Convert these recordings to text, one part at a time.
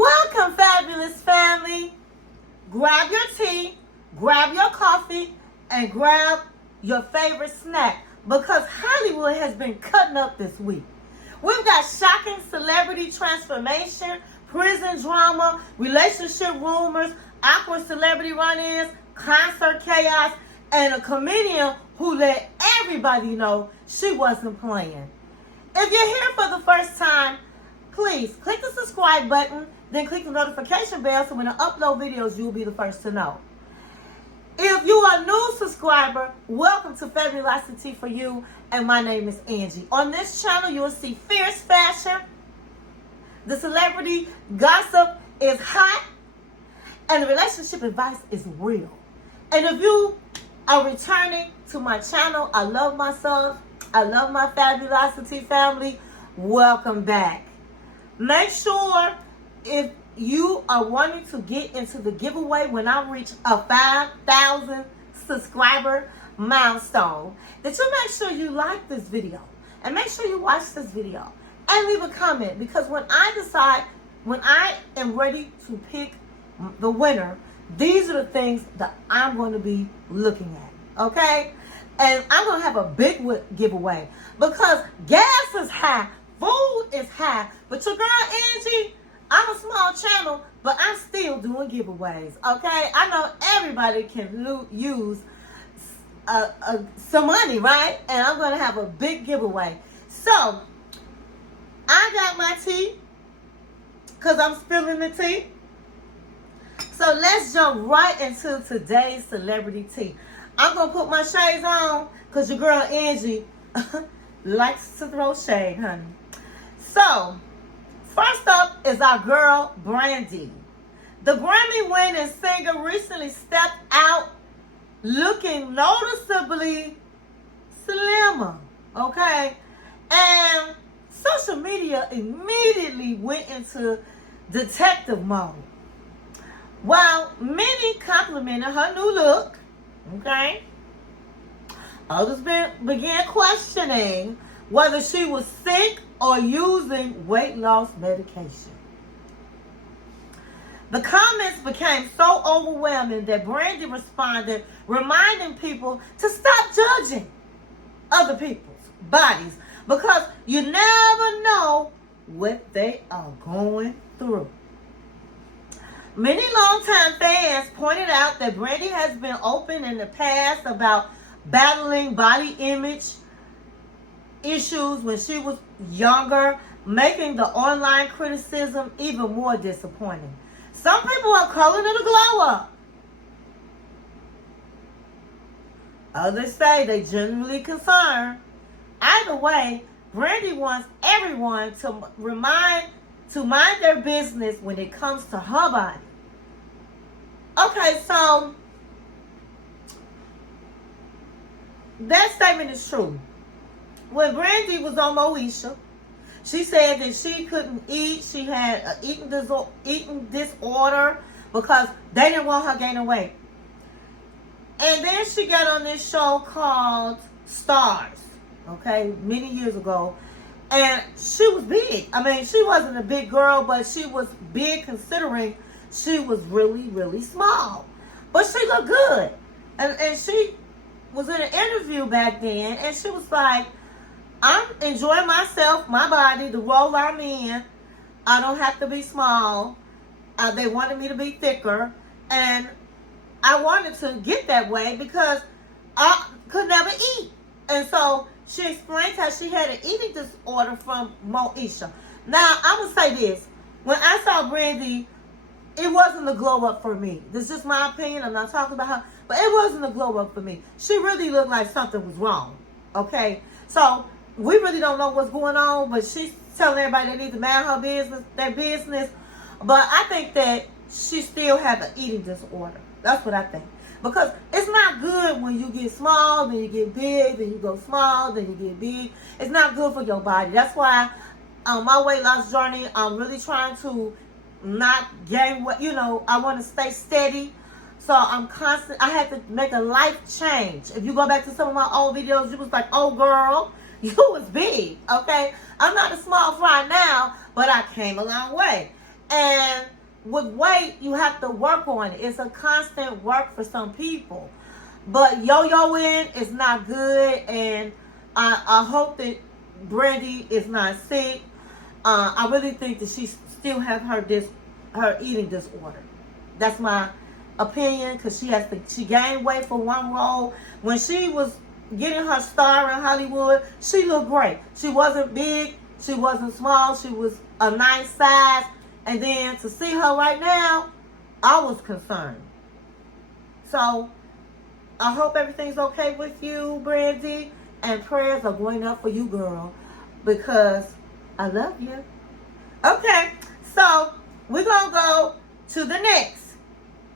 Welcome, fabulous family. Grab your tea, grab your coffee, and grab your favorite snack because Hollywood has been cutting up this week. We've got shocking celebrity transformation, prison drama, relationship rumors, awkward celebrity run-ins, concert chaos, and a comedian who let everybody know she wasn't playing. If you're here for the first time, please click the subscribe button, then click the notification bell so when I upload videos, you'll be the first to know. If you are a new subscriber, welcome to Fabulosity For You, and my name is Angie. On this channel, you will see fierce fashion, the celebrity gossip is hot, and the relationship advice is real. And if you are returning to my channel, I love myself, I love my Fabulosity family, welcome back. Make sure if you are wanting to get into the giveaway when I reach a 5,000 subscriber milestone, that you make sure you like this video and make sure you watch this video and leave a comment, because when I am ready to pick the winner, these are the things that I'm going to be looking at, okay? And I'm going to have a big giveaway because gas is high, food is high, but your girl Angie, I'm a small channel, but I'm still doing giveaways, okay? I know everybody can use some money, right? And I'm going to have a big giveaway. So, I got my tea because I'm spilling the tea. So, let's jump right into today's celebrity tea. I'm going to put my shades on because your girl Angie likes to throw shade, honey. So, first up is our girl, Brandy. The Grammy-winning singer recently stepped out looking noticeably slimmer, okay? And social media immediately went into detective mode. While many complimented her new look, okay, others began questioning whether she was sick or using weight loss medication. The comments became so overwhelming that Brandy responded, reminding people to stop judging other people's bodies because you never know what they are going through. Many longtime fans pointed out that Brandy has been open in the past about battling body image issues when she was younger, making the online criticism even more disappointing. Some people are calling it a glow up. Others say they genuinely concerned. Either way, Brandy wants everyone to mind their business when it comes to her body. Okay, so that statement is true. When Brandy was on Moesha, she said that she couldn't eat. She had an eating disorder because they didn't want her gaining weight. And then she got on this show called Stars, okay, many years ago. And she was big. I mean, she wasn't a big girl, but she was big considering she was really, really small. But she looked good. And she was in an interview back then, and she was like, I'm enjoying myself, my body, the role I'm in. I don't have to be small. They wanted me to be thicker. And I wanted to get that way because I could never eat. And so she explained how she had an eating disorder from Moesha. Now, I'm going to say this. When I saw Brandy, it wasn't a glow up for me. This is just my opinion. I'm not talking about her. But it wasn't a glow up for me. She really looked like something was wrong. Okay? So we really don't know what's going on, but she's telling everybody they need to mind their business. But I think that she still has an eating disorder. That's what I think. Because it's not good when you get small, then you get big, then you go small, then you get big. It's not good for your body. That's why on my weight loss journey, I'm really trying to not gain weight. You know, I want to stay steady. So I had to make a life change. If you go back to some of my old videos, you was like, oh girl, you was big, okay? I'm not a small fry now, but I came a long way. And with weight, you have to work on it. It's a constant work for some people. But yo-yoing is not good, and I hope that Brandy is not sick. I really think that she still has her eating disorder. That's my opinion, because she gained weight for one role. When she was getting her star in Hollywood, she looked great. She wasn't big, she wasn't small, she was a nice size. And then to see her right now, I was concerned. So I hope everything's okay with you, Brandy. And prayers are going up for you, girl, because I love you. Okay, so we're going to go to the next.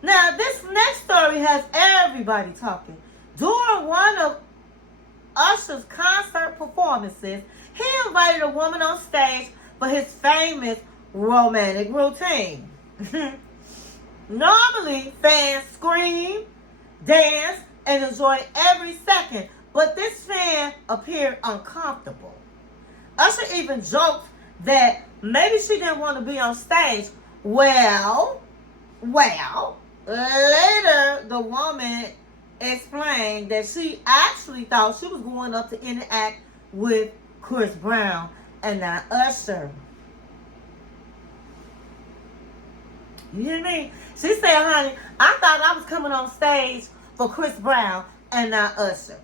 Now, this next story has everybody talking. During one of Usher's concert performances, he invited a woman on stage for his famous romantic routine. Normally, fans scream, dance, and enjoy every second, but this fan appeared uncomfortable. Usher even joked that maybe she didn't want to be on stage. Well, later the woman explained that she actually thought she was going up to interact with Chris Brown and not Usher. You hear me? She said, honey, I thought I was coming on stage for Chris Brown and not Usher.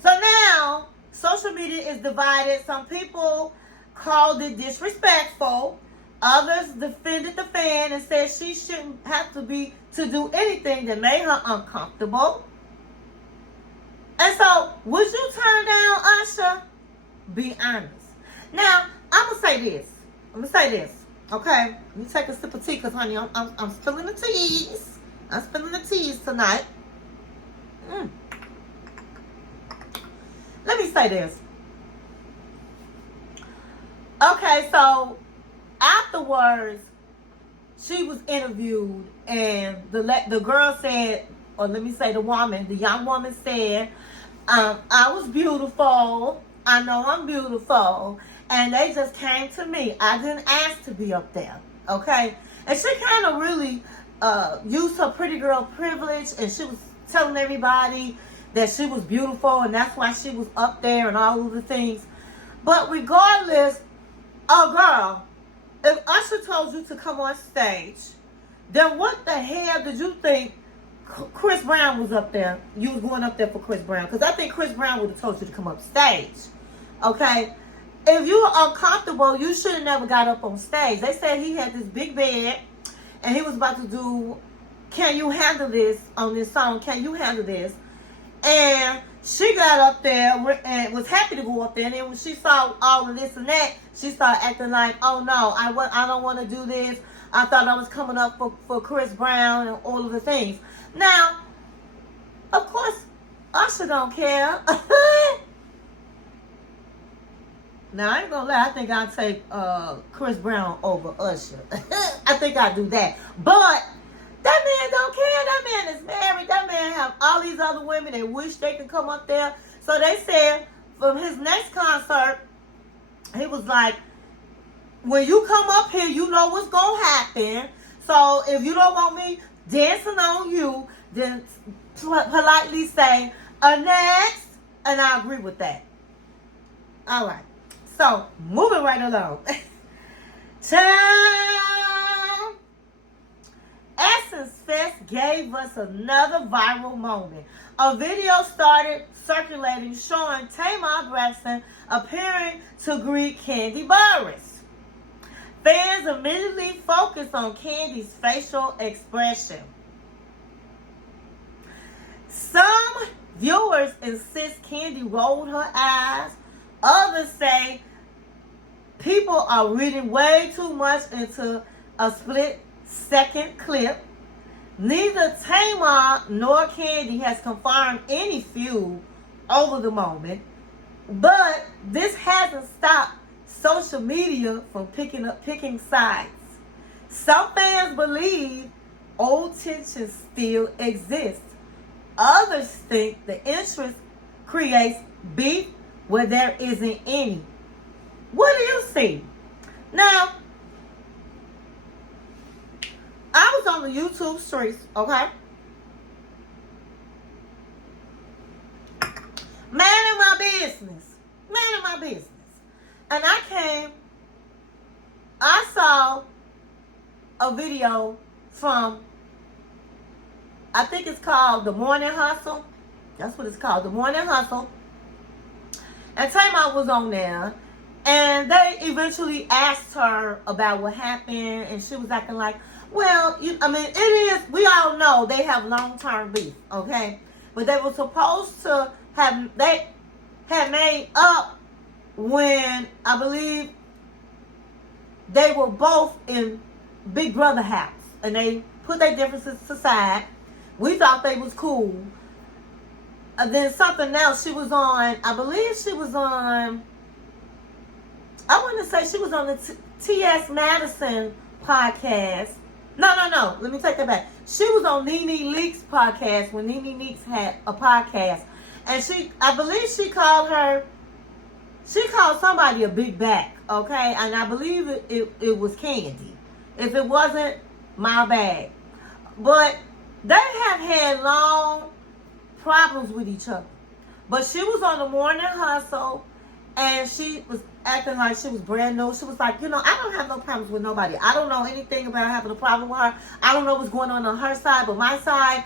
So now, social media is divided. Some people called it disrespectful. Others defended the fan and said she shouldn't have to do anything that made her uncomfortable. And so, would you turn down Usher? Be honest. Now, I'm going to say this. Okay? Let me take a sip of tea, because, honey, I'm spilling the teas. I'm spilling the teas tonight. Let me say this. Okay, so afterwards, she was interviewed, and the girl said, or let me say the young woman said, I was beautiful. I know I'm beautiful. And they just came to me. I didn't ask to be up there. Okay? And she kind of really used her pretty girl privilege, and she was telling everybody that she was beautiful, and that's why she was up there and all of the things. But regardless, girl, if Usher told you to come on stage, then what the hell did you think Chris Brown was up there? You was going up there for Chris Brown. Because I think Chris Brown would have told you to come up stage. Okay? If you were uncomfortable, you should have never got up on stage. They said he had this big bed, and he was about to do, Can You Handle This on this song, Can You Handle This? And she got up there and was happy to go up there. And then when she saw all of this and that, she started acting like, oh no, I don't want to do this. I thought I was coming up for Chris Brown and all of the things. Now, of course, Usher don't care. Now, I ain't gonna lie, I think I'd take Chris Brown over Usher. I think I'd do that. But that man don't care. That man is married. That man have all these other women that wish they could come up there. So they said from his next concert, he was like, when you come up here, you know what's going to happen. So if you don't want me dancing on you, then politely say, next. And I agree with that. All right. So, moving right along. Essence Fest gave us another viral moment. A video started circulating showing Tamar Braxton appearing to greet Kandi Burruss. Fans immediately focused on Kandi's facial expression. Some viewers insist Kandi rolled her eyes. Others say people are reading way too much into a split-second clip. Neither Tamar nor Kandi has confirmed any feud over the moment, but this hasn't stopped social media from picking sides. Some fans believe old tension still exists. Others think the interest creates beef where there isn't any. What do you see? Now, was on the YouTube streets, okay? Man in my business. Man in my business. And I saw a video from, I think it's called The Morning Hustle. That's what it's called, The Morning Hustle. And Tamar was on there. And they eventually asked her about what happened. And she was acting like, well, it is, we all know they have long-term beef, okay? But they were supposed to they had made up when, I believe, they were both in Big Brother house. And they put their differences aside. We thought they was cool. And then something else, she was on, I believe she was on, I want to say she was on the T.S. Madison podcast. No. Let me take that back. She was on Nene Leakes' podcast when Nene Leakes had a podcast. And I believe she called somebody a big back, okay? And I believe it was Kandi. If it wasn't, my bad. But they have had long problems with each other. But she was on the Morning Hustle, and she was acting like she was brand new. She was like, I don't have no problems with nobody. I don't know anything about having a problem with her. I don't know what's going on her side, but my side,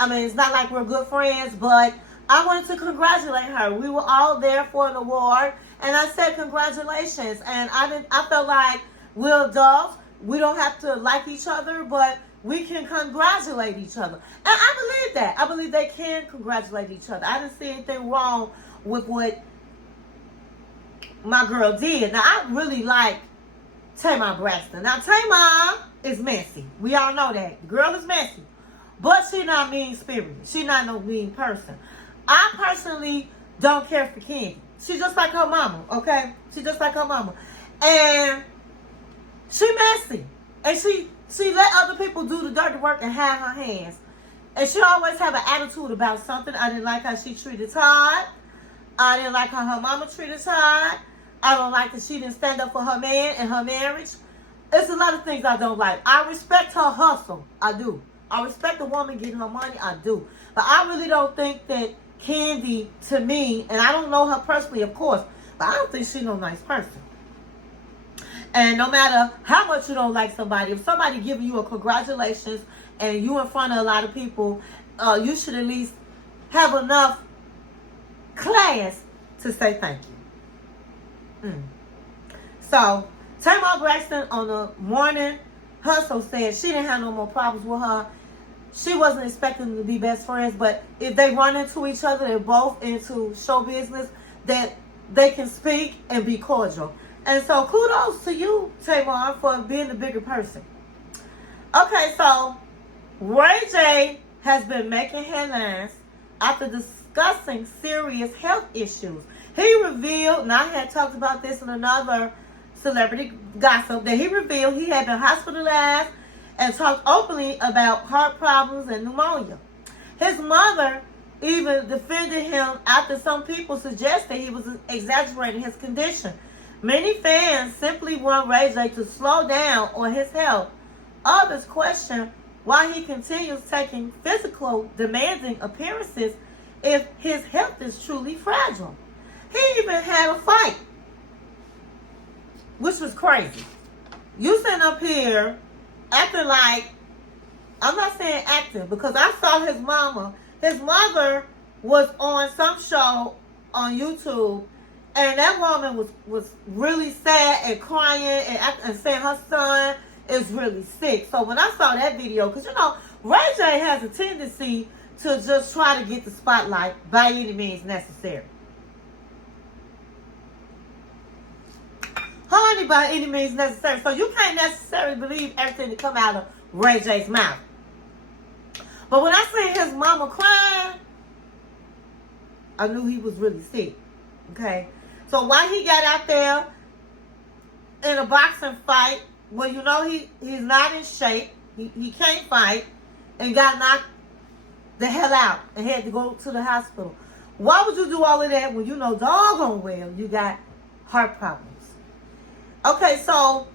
it's not like we're good friends, but I wanted to congratulate her. We were all there for an award, and I said congratulations. And I felt like we're adults. We don't have to like each other, but we can congratulate each other. And I believe that. I believe they can congratulate each other. I didn't see anything wrong with what my girl did. Now, I really like Tamar Braxton. Now, Tamar is messy. We all know that. The girl is messy. But she's not mean-spirited. She's not no mean person. I personally don't care for Kandi. She's just like her mama, okay? She's just like her mama. And she messy. And she let other people do the dirty work and hide her hands. And she always have an attitude about something. I didn't like how she treated Todd. I didn't like how her mama treated Todd. I don't like that she didn't stand up for her man and her marriage. It's a lot of things I don't like. I respect her hustle. I do. I respect the woman getting her money. I do. But I really don't think that Kandi, to me, and I don't know her personally, of course, but I don't think she's no nice person. And no matter how much you don't like somebody, if somebody giving you a congratulations and you in front of a lot of people, you should at least have enough class to say thank you. So, Tamar Braxton on the Morning Hustle said she didn't have no more problems with her. She wasn't expecting them to be best friends, but if they run into each other, they're both into show business, that they can speak and be cordial. And so kudos to you, Tamar, for being the bigger person. Okay, so Ray J has been making headlines after discussing serious health issues. He revealed, and I had talked about this in another celebrity gossip, that he revealed he had been hospitalized and talked openly about heart problems and pneumonia. His mother even defended him after some people suggested he was exaggerating his condition. Many fans simply want Ray J to slow down on his health. Others question why he continues taking physical demanding appearances if his health is truly fragile. He even had a fight, which was crazy. You sitting up here acting like, I'm not saying acting, because I saw his mama. His mother was on some show on YouTube, and that woman was really sad and crying and saying her son is really sick. So when I saw that video, because Ray J has a tendency to just try to get the spotlight by any means necessary. Honey, by any means necessary. So you can't necessarily believe everything that come out of Ray J's mouth. But when I seen his mama crying, I knew he was really sick. Okay? So why he got out there in a boxing fight, well, he's not in shape. He can't fight, and got knocked the hell out and had to go to the hospital. Why would you do all of that when you know doggone well you got heart problems? Okay, so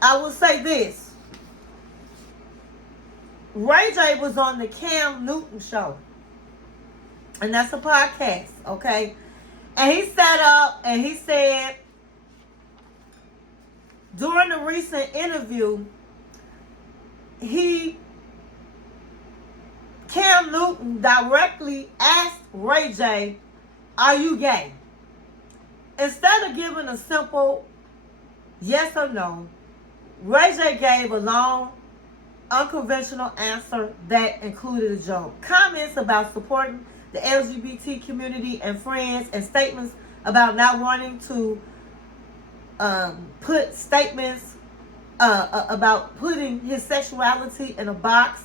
I will say this. Ray J was on the Cam Newton show. And that's a podcast, okay? And he sat up and he said, during a recent interview, Cam Newton directly asked Ray J, "Are you gay?" Instead of giving a simple yes or no, Ray J gave a long, unconventional answer that included a joke, comments about supporting the LGBT community and friends, and statements about not wanting to put statements about putting his sexuality in a box.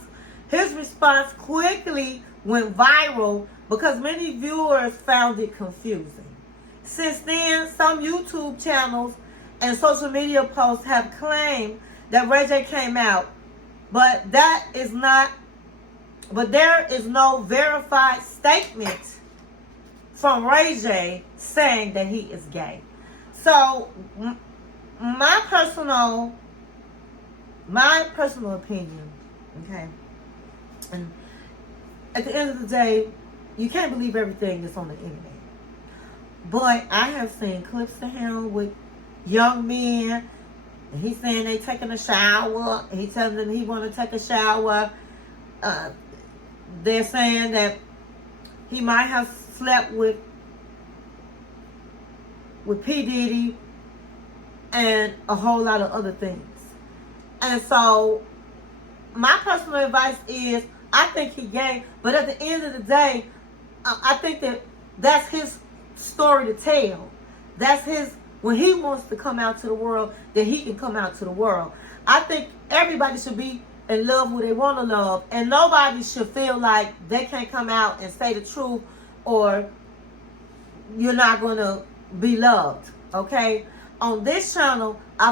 His response quickly went viral because many viewers found it confusing. Since then, some YouTube channels and social media posts have claimed that Ray J came out, but there is no verified statement from Ray J saying that he is gay. So, my personal opinion, okay, and at the end of the day, you can't believe everything that's on the internet. But I have seen clips of him with young men, and he's saying they taking a shower, and he telling them he want to take a shower. They're saying that he might have slept with P. Diddy and a whole lot of other things. And so, my personal advice is, I think he gay, but at the end of the day, I think that's his story to tell. That's his, when he wants to come out to the world, that he can come out to the world. I think everybody should be and love who they want to love, and nobody should feel like they can't come out and say the truth, or you're not going to be loved, okay? On this channel, I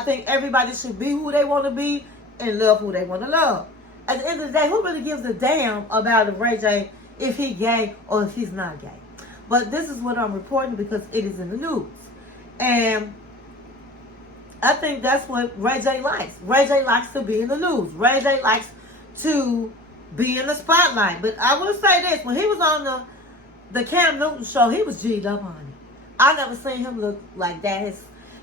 think everybody should be who they want to be and love who they want to love. At the end of the day, who really gives a damn about if Ray J, if he gay or if he's not gay? But this is what I'm reporting because it is in the news. And I think that's what Ray J likes. Ray J likes to be in the news. Ray J likes to be in the spotlight. But I will say this, when he was on the Cam Newton show, he was G'd up on it. I never seen him look like that.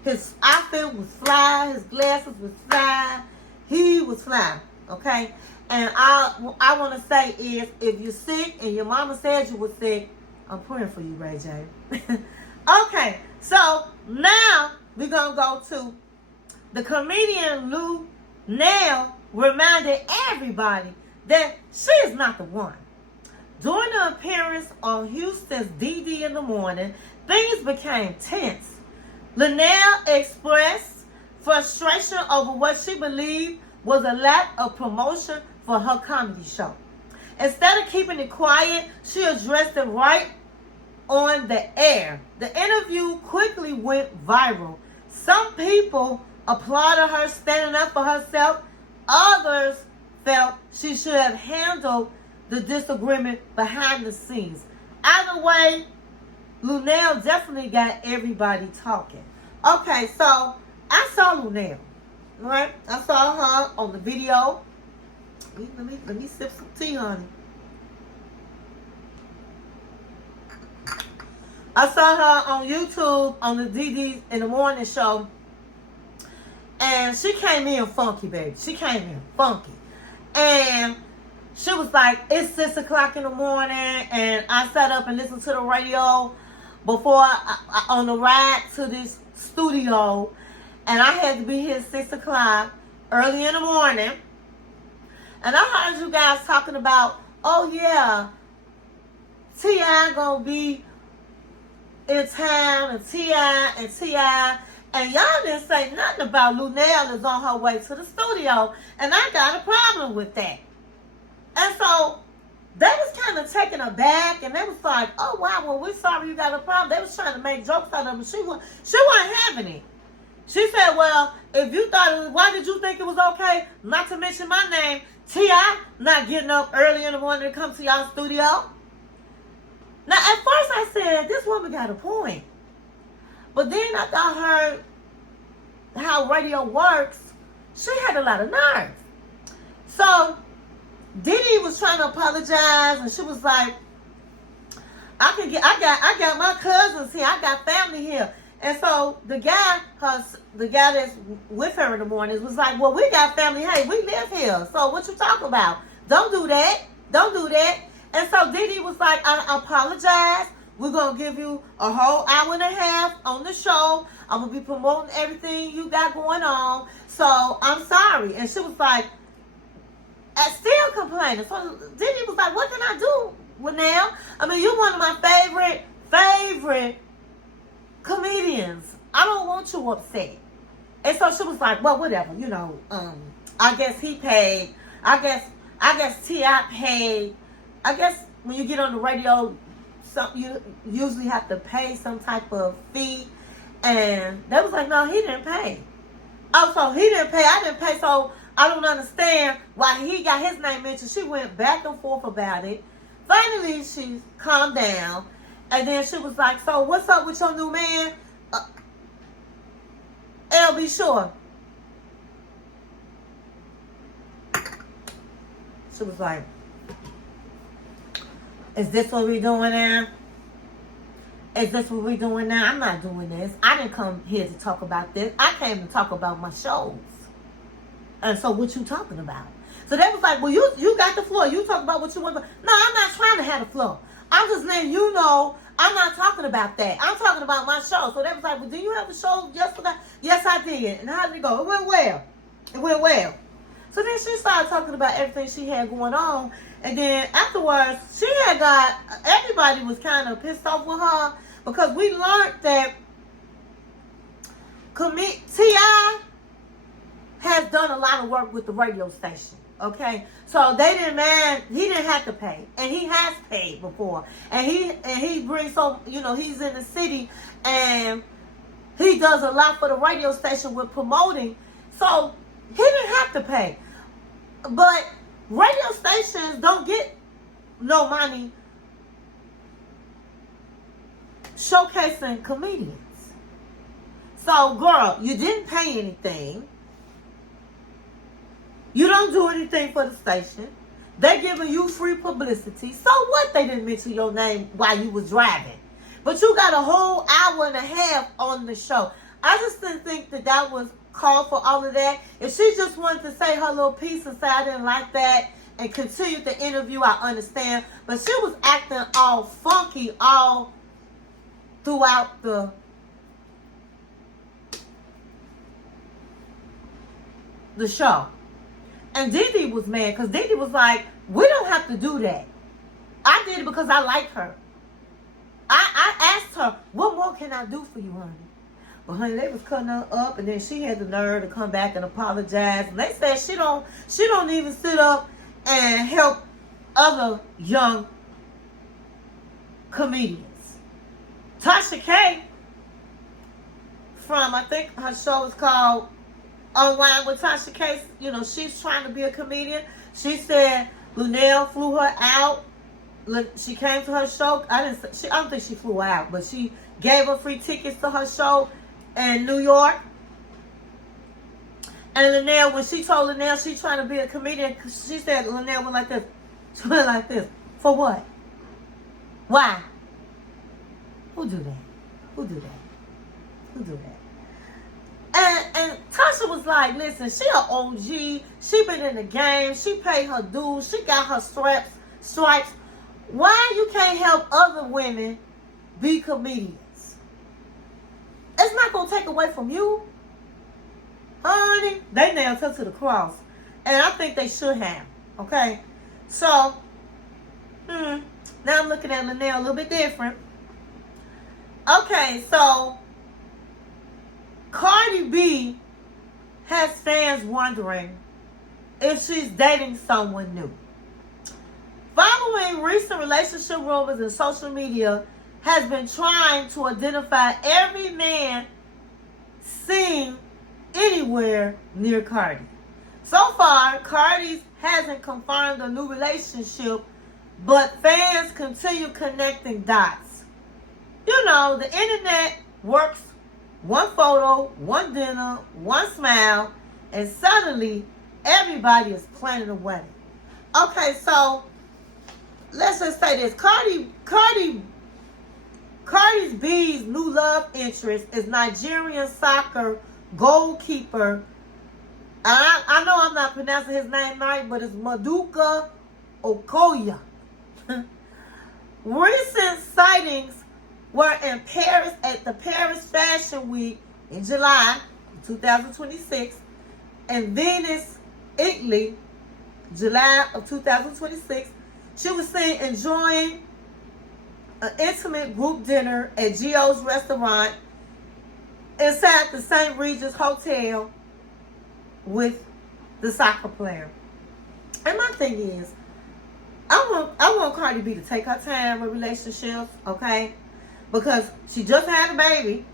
His outfit was fly, his glasses was fly, he was fly, okay? And I want to say is, if you're sick and your mama said you were sick, I'm praying for you, Ray J. Okay, so now we're going to go to the comedian Luenell reminded everybody that she is not the one. During the appearance on Houston's Diddy in the Morning, things became tense. Luenell expressed frustration over what she believed was a lack of promotion for her comedy show. Instead of keeping it quiet, she addressed it right on the air. The interview quickly went viral. Some people applauded her standing up for herself. Others felt she should have handled the disagreement behind the scenes. Either way, Luenell definitely got everybody talking. Okay, so I saw Luenell, right? I saw her on the video. Let me sip some tea, honey. I saw her on YouTube on the Diddy in the Morning show. And she came in funky, baby. She came in funky. And she was like, it's 6 o'clock in the morning. And I sat up and listened to the radio before I on the ride to this studio. And I had to be here at 6 o'clock early in the morning. And I heard you guys talking about, oh yeah, T.I. gonna be in town, and T.I. And y'all didn't say nothing about Luenell is on her way to the studio. And I got a problem with that. And so they was kind of taken aback, and they was like, oh wow, well we're sorry you got a problem. They was trying to make jokes out of it. She wasn't having it. She said, well, if you thought it was, why did you think it was okay not to mention my name? T.I. not getting up early in the morning to come to y'all studio. Now, at first I said, this woman got a point. But then after I heard how radio works, she had a lot of nerve. So Diddy was trying to apologize, and she was like, I got my cousins here, I got family here. And so the guy that's with her in the mornings was like, well, we got family. Hey, we live here. So what you talking about? Don't do that. Don't do that. And so Diddy was like, I apologize. We're going to give you a whole hour and a half on the show. I'm going to be promoting everything you got going on. So I'm sorry. And she was like, still complaining. So Diddy was like, what can I do, Luenell? I mean, you're one of my favorite comedians. I don't want you upset. And so she was like, well, whatever, I guess he paid. I guess T.I. paid. I guess when you get on the radio, you usually have to pay some type of fee. And they was like, no, he didn't pay. Oh, so he didn't pay, I didn't pay, so I don't understand why he got his name mentioned. She went back and forth about it. Finally, she calmed down. And then she was like, so what's up with your new man? Be sure. She was like, is this what we doing now? Is this what we doing now? I'm not doing this. I didn't come here to talk about this. I came to talk about my shows. And so what you talking about? So they was like, well, you got the floor. You talk about what you want. No, I'm not trying to have the floor. I'm just letting you know I'm not talking about that. I'm talking about my show. So they was like, well, do you have a show yesterday? Yes, I did. And how did it go? It went well. It went well. So then she started talking about everything she had going on. And then afterwards, everybody was kind of pissed off with her because we learned that T.I. has done a lot of work with the radio station. Okay, so they didn't mind. He didn't have to pay, and he has paid before. And he brings he's in the city, and he does a lot for the radio station with promoting. So he didn't have to pay. But radio stations don't get no money showcasing comedians. So, girl, you didn't pay anything. You don't do anything for the station. They giving you free publicity. So what? They didn't mention your name while you was driving. But you got a whole hour and a half on the show. I just didn't think that was called for all of that. If she just wanted to say her little piece and say I didn't like that and continue the interview, I understand. But she was acting all funky all throughout the show. And Diddy was mad because Diddy was like, we don't have to do that. I did it because I like her. I asked her, what more can I do for you, honey? But honey, they was cutting her up, and then she had the nerve to come back and apologize. And they said she don't even sit up and help other young comedians. Tasha K from, I think her show is called Online with Tasha K, she's trying to be a comedian. She said Luenell flew her out. She came to her show. I don't think she flew out, but she gave her free tickets to her show in New York. And Luenell, when she told Luenell she's trying to be a comedian, she said Luenell went like this. She went like this. For what? Why? Who do that? Who do that? Who do that? And Tasha was like, listen, she an OG. She been in the game. She paid her dues. She got her stripes. Why you can't help other women be comedians? It's not going to take away from you. Honey, they nailed her to the cross. And I think they should have. Okay? So, now I'm looking at Luenell a little bit different. Okay, so Cardi B has fans wondering if she's dating someone new. Following recent relationship rumors and social media has been trying to identify every man seen anywhere near Cardi. So far, Cardi hasn't confirmed a new relationship, but fans continue connecting dots. The internet works. One photo, one dinner, one smile, and suddenly Everybody is planning a wedding. Okay, so let's just say this. Cardi B's new love interest is Nigerian soccer goalkeeper. I know I'm not pronouncing his name right, but it's Maduka Okoye. Recent sightings were in Paris at the Paris Fashion Week in July 2026, and Venice, Italy, July of 2026. She was seen enjoying an intimate group dinner at Gio's restaurant inside the St. Regis Hotel with the soccer player. And my thing is, I want Cardi B to take her time with relationships, okay? Because she just had a baby,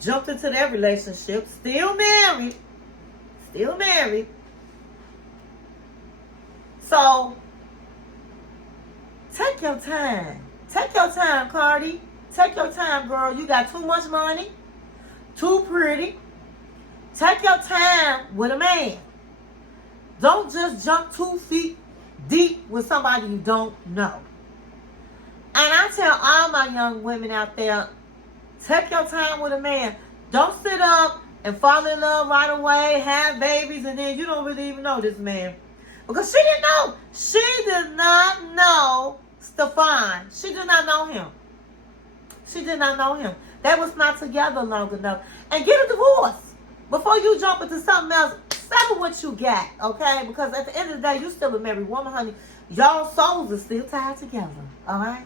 jumped into that relationship, still married. So, take your time. Take your time, Cardi. Take your time, girl. You got too much money, too pretty. Take your time with a man. Don't just jump 2 feet deep with somebody you don't know. And I tell all my young women out there, take your time with a man. Don't sit up and fall in love right away, have babies, and then you don't really even know this man. Because she didn't know. She did not know Stefan. She did not know him. She did not know him. They was not together long enough. And get a divorce. Before you jump into something else, settle what you got, okay? Because at the end of the day, you still a married woman, honey. Y'all souls are still tied together, all right?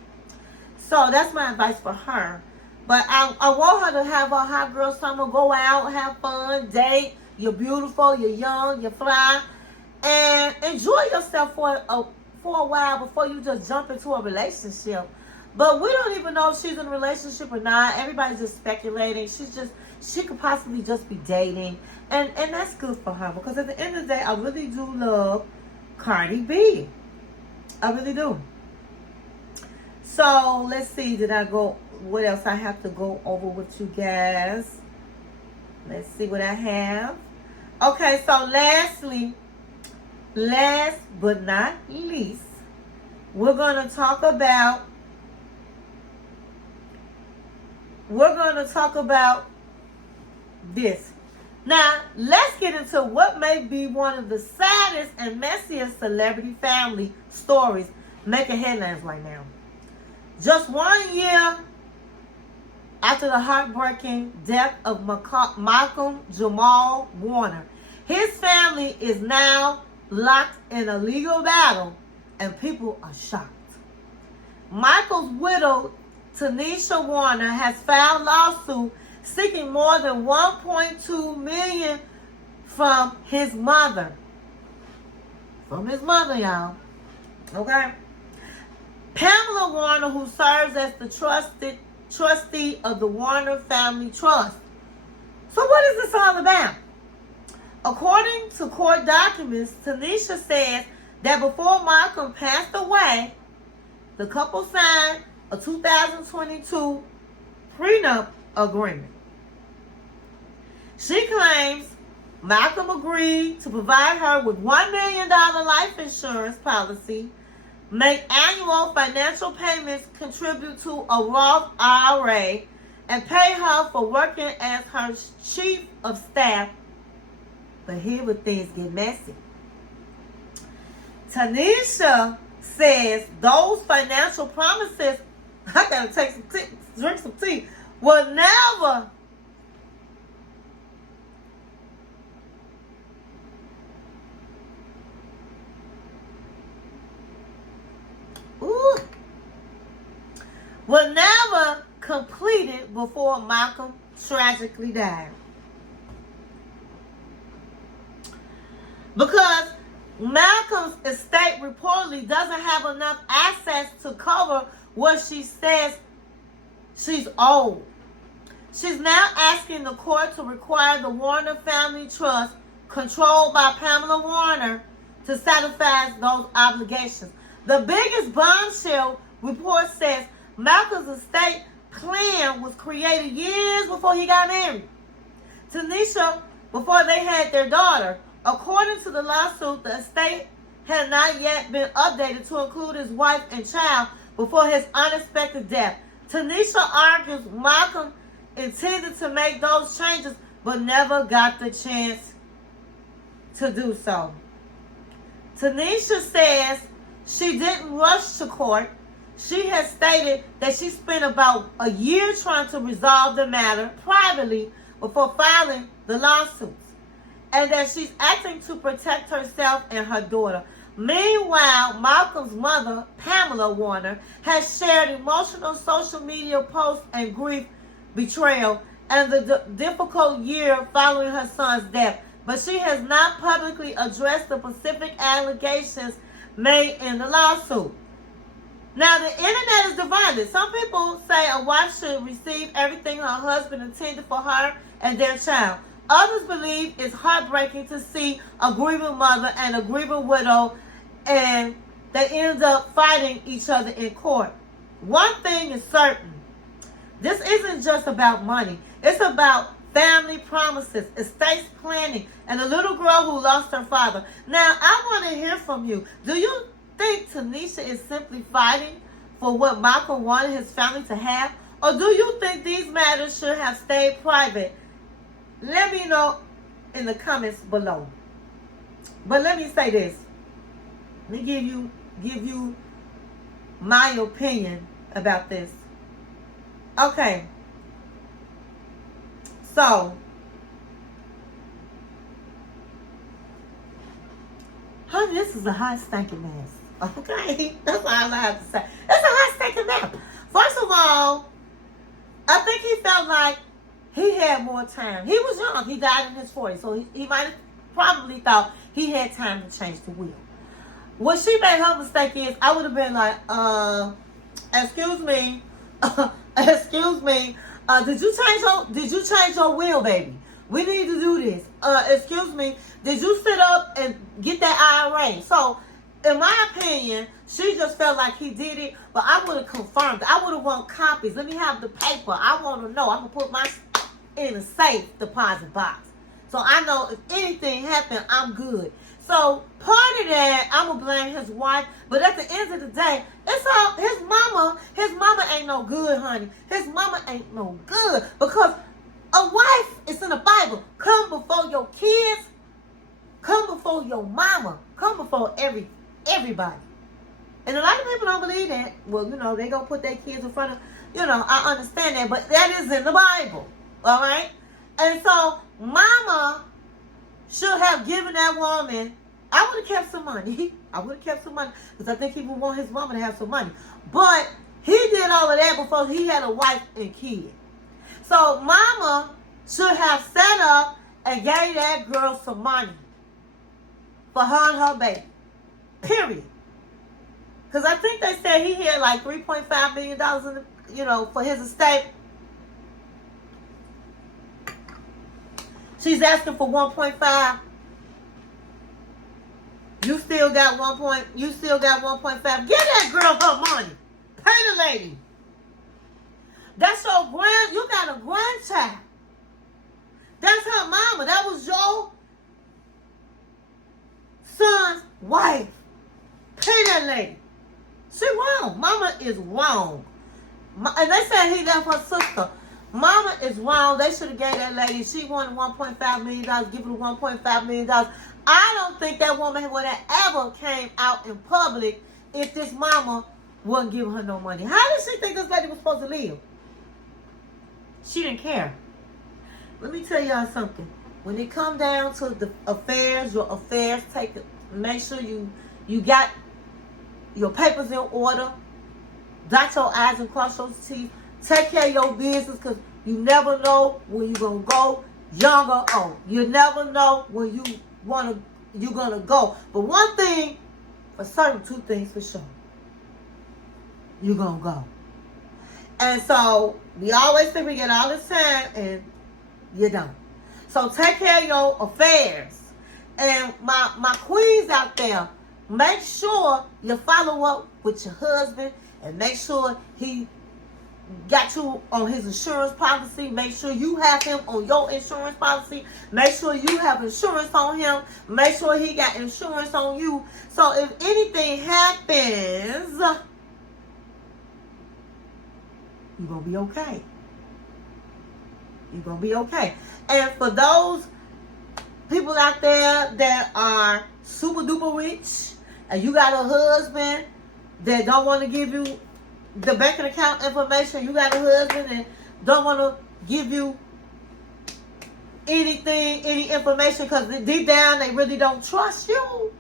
So that's my advice for her. But I want her to have a hot girl summer, go out, have fun, date. You're beautiful, you're young, you're fly. And enjoy yourself for a while before you just jump into a relationship. But we don't even know if she's in a relationship or not. Everybody's just speculating. She could possibly just be dating. And that's good for her. Because at the end of the day, I really do love Cardi B. I really do. So, let's see. What else I have to go over with you guys? Let's see what I have. Okay, so last but not least, we're going to talk about this. Now, let's get into what may be one of the saddest and messiest celebrity family stories making headlines right now. Just 1 year after the heartbreaking death of Malcolm Jamal Warner, his family is now locked in a legal battle, and people are shocked. Michael's widow, Tanisha Warner, has filed lawsuit seeking more than $1.2 million from his mother. From his mother, y'all. Okay? Pamela Warner, who serves as the trustee of the Warner Family Trust. So what is this all about? According to court documents, Tanisha says that before Malcolm passed away, the couple signed a 2022 prenup agreement. She claims Malcolm agreed to provide her with $1 million life insurance policy, make annual financial payments, contribute to a Roth IRA, and pay her for working as her chief of staff. But here where things get messy. Tanisha says those financial promises, I gotta take some tea, drink some tea, will never completed before Malcolm tragically died. Because Malcolm's estate reportedly doesn't have enough assets to cover what she says she's owed. She's now asking the court to require the Warner Family Trust, controlled by Pamela Warner, to satisfy those obligations. The biggest bombshell report says Malcolm's estate plan was created years before he got married. Tanisha, before they had their daughter, According to the lawsuit, the estate had not yet been updated to include his wife and child before his unexpected death. Tanisha argues Malcolm intended to make those changes but never got the chance to do so. Tanisha says she didn't rush to court. She has stated that she spent about a year trying to resolve the matter privately before filing the lawsuits, and that she's acting to protect herself and her daughter. Meanwhile, Malcolm's mother, Pamela Warner, has shared emotional social media posts and grief, betrayal, and the difficult year following her son's death. But she has not publicly addressed the specific allegations made in the lawsuit. Now, the internet is divided. Some people say a wife should receive everything her husband intended for her and their child. Others believe it's heartbreaking to see a grieving mother and a grieving widow, and they end up fighting each other in court. One thing is certain. This isn't just about money. It's about family promises, estate planning, and a little girl who lost her father. Now, I want to hear from you. Do you think Tanisha is simply fighting for what Malcolm wanted his family to have? Or do you think these matters should have stayed private? Let me know in the comments below. But let me say this. Let me give you my opinion about this. Okay. So, honey, this is a hot stinking mess. Okay? That's all I have to say. It's a hot stinking mess. First of all, I think he felt like he had more time. He was young. He died in his 40s. So he might have probably thought he had time to change the will. What she made her mistake is, I would have been like, excuse me, excuse me, did you change your will, baby? We need to do this. Excuse me, did you sit up and get that IRA? So, in my opinion, she just felt like he did it, but I would have confirmed. I would have want copies. Let me have the paper. I want to know. I'm going to put my in a safe deposit box. So I know if anything happened, I'm good. So part of that, I'm going to blame his wife. But at the end of the day, it's all his mama. His mama ain't no good, honey. His mama ain't no good. Because a wife, it's in the Bible, come before your kids, come before your mama, come before everybody. And a lot of people don't believe that. Well, you know, they going to put their kids in front of, you know, I understand that. But that is in the Bible. All right? And so, mama should have given that woman, I would have kept some money. I would have kept some money because I think he would want his mama to have some money. But he did all of that before he had a wife and kid. So, mama should have set up and gave that girl some money for her and her baby. Period. Because I think they said he had like $3.5 million in the, you know, for his estate. She's asking for 1.5. You still got 1.5. Give that girl her money. Pay the lady. That's your you got a grandchild. That's her mama. That was your son's wife. Pay that lady. She wrong. Mama is wrong. And they said he left her sister. Mama is wrong. They should have gave that lady, she wanted $1.5 million, give her $1.5 million. I don't think that woman would have ever came out in public if this mama wasn't giving her no money. How did she think this lady was supposed to live? She didn't care. Let me tell y'all something. When it come down to the affairs, your affairs, make sure you got your papers in order. Dot your I's and cross your T's. Take care of your business because you never know when you're going to go, young or old. You never know when you're going to go. But one thing for certain, two things for sure. You're going to go. And so we always think we get all this time and you don't. So take care of your affairs. And my queens out there, make sure you follow up with your husband and make sure he got you on his insurance policy. Make sure you have him on your insurance policy. Make sure you have insurance on him. Make sure he got insurance on you. So if anything happens, you're going to be okay. You're going to be okay. And for those people out there that are super duper rich, and you got a husband that don't want to give you the banking account information, you got a husband and don't want to give you anything, any information, because deep down they really don't trust you.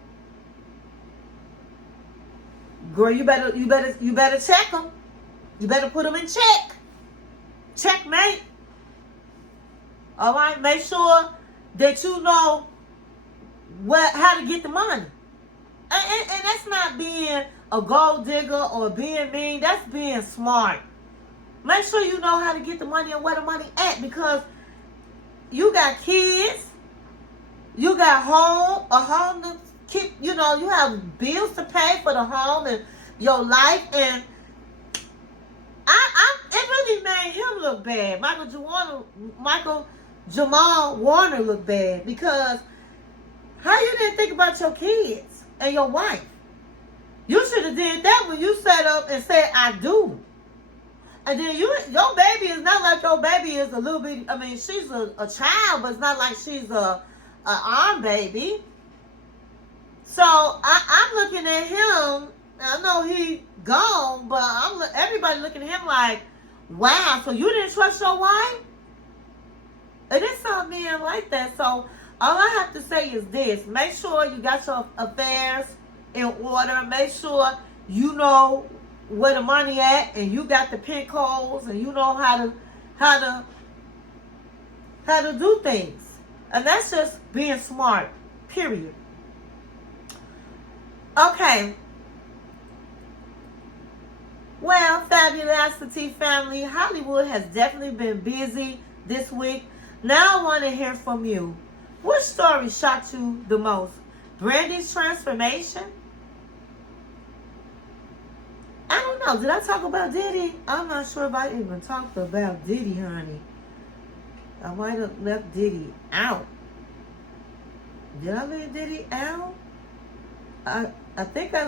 Girl, you better check them. You better put them in check. Checkmate. All right, make sure that you know how to get the money. And that's not being a gold digger or being mean. That's being smart. Make sure you know how to get the money and where the money at, because you got kids, you got a home to keep, you have bills to pay for the home and your life. And it really made him look bad. Michael Jamal Warner look bad, because how you didn't think about your kids and your wife? You should have did that when you set up and said, I do. And then your baby is not like your baby is a little bit, I mean, she's a child, but it's not like she's a arm baby. So I'm looking at him. I know he gone, but everybody looking at him like, wow, so you didn't trust your wife? And it's some men like that. So all I have to say is this: make sure you got your affairs in order. Make sure you know where the money at, and you got the pin codes, and you know how to do things. And that's just being smart. Period. Okay. Well, Fabulosity family, Hollywood has definitely been busy this week. Now I want to hear from you. Which story shocked you the most? Brandy's transformation? I don't know. Did I talk about Diddy? I'm not sure if I even talked about Diddy, honey. I might have left Diddy out. Did I leave Diddy out? I think I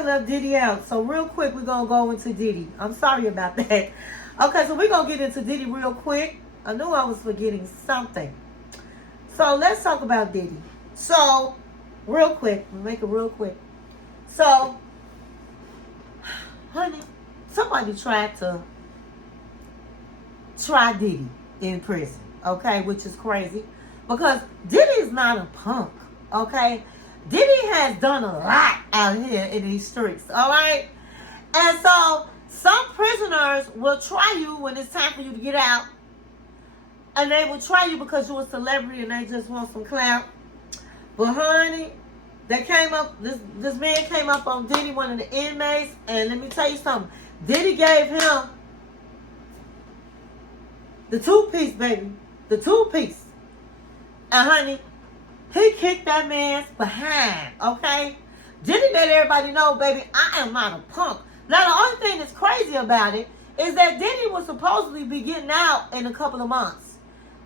left Diddy out. So real quick, we're going to go into Diddy. I'm sorry about that. Okay, so we're going to get into Diddy real quick. I knew I was forgetting something. So let's talk about Diddy. So, real quick. We'll make it real quick. So, honey, somebody tried to try Diddy in prison. Okay, which is crazy. Because Diddy is not a punk. Okay? Diddy has done a lot out here in these streets. Alright? And so, some prisoners will try you when it's time for you to get out. And they will try you because you're a celebrity and they just want some clout. But honey, this man came up on Diddy, one of the inmates, and let me tell you something. Diddy gave him the two-piece, baby. The two-piece. And honey, he kicked that man's behind, okay? Diddy let everybody know, baby, I am not a punk. Now, the only thing that's crazy about it is that Diddy was supposedly be getting out in a couple of months.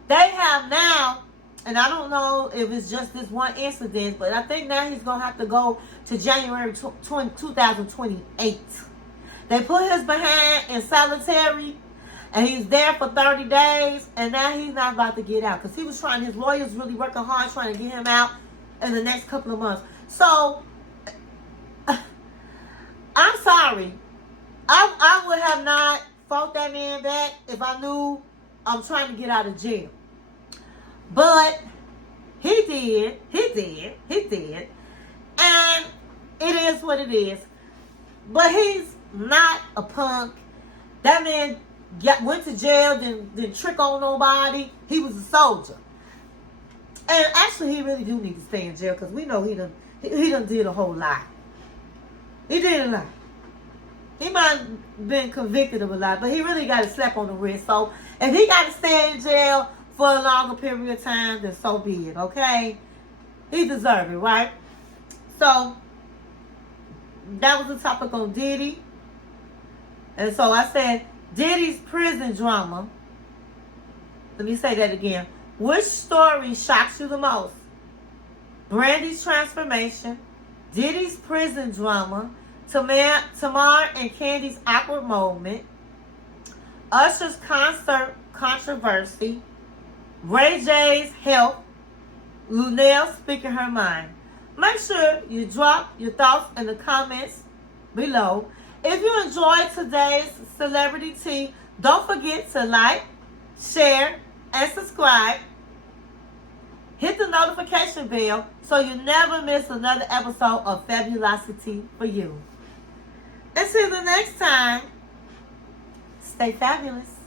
They have now, and I don't know if it's just this one incident, but I think now he's going to have to go to January 2028. They put his behind in solitary, and he's there for 30 days, and now he's not about to get out. Because his lawyer's really working hard trying to get him out in the next couple of months. So, I'm sorry. I would have not fought that man back if I knew I'm trying to get out of jail. But he did. And it is what it is. But he's not a punk. That man went to jail, didn't trick on nobody. He was a soldier. And actually, he really do need to stay in jail because we know he done did a whole lot. He did a lot. He might have been convicted of a lot, but he really got a slap on the wrist. So if he got to stay in jail for a longer period of time, then so be it, okay? He deserves it, right? So that was the topic on Diddy. And so I said, Diddy's prison drama. Let me say that again. Which story shocks you the most? Brandy's transformation, Diddy's prison drama, Tamar and Kandi's awkward moment, Usher's concert controversy, Ray J's health, Luenell speaking her mind. Make sure you drop your thoughts in the comments below. If you enjoyed today's Celebrity Tea, don't forget to like, share, and subscribe. Hit the notification bell so you never miss another episode of Fabulosity For You. Until the next time, stay fabulous.